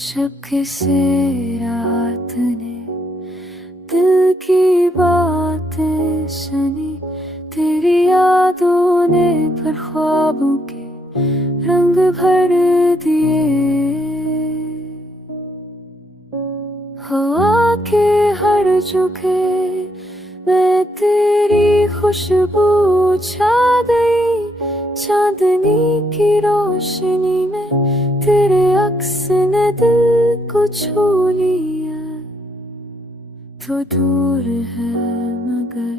जब किसी रात ने दिल की बातें सुनी, तेरी यादों ने पर ख्वाबों के रंग भर दिए। हवा के हर झोंके मैं तेरी खुशबू छा गई। चांदनी की रोशनी में तेरे अक्स ने दिल को छू लिया। तो दूर है मगर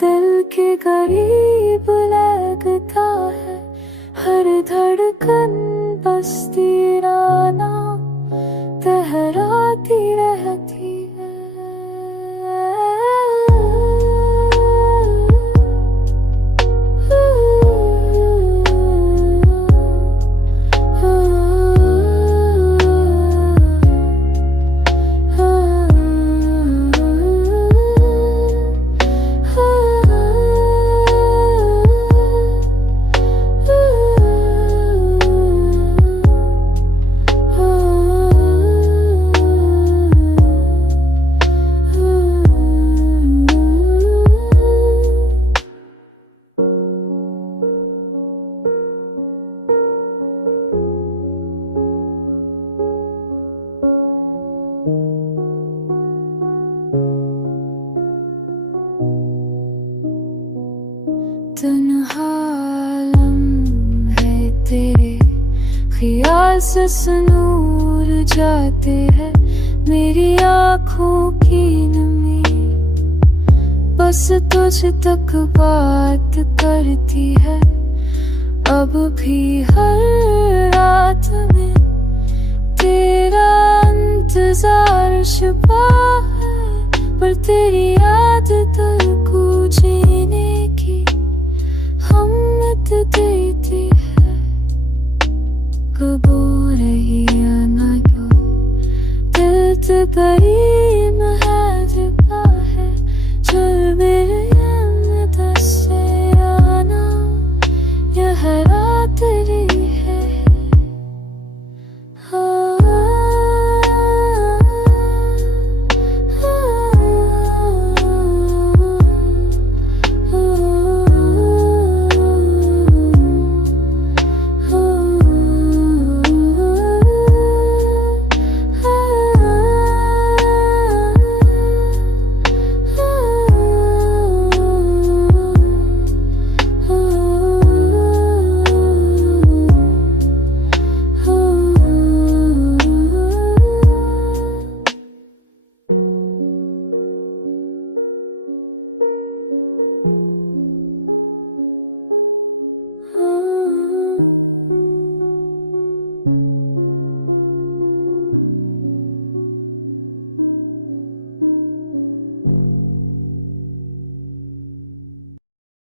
दिल के करीब लगता है। हर धड़कन बस तेरा नाम तहराती रहती है। तन्हा लम्हे तेरे ख्याल से सुनूर जाते हैं। मेरी आँखों की नमी बस तुझ तक बात करती है। अब भी हर रात में तेरा इंतजार छुपा है। पर तेरी याद दिल को जीने की हिम्मत देती है। कबूल ही या ना क्यों दिल ते करीब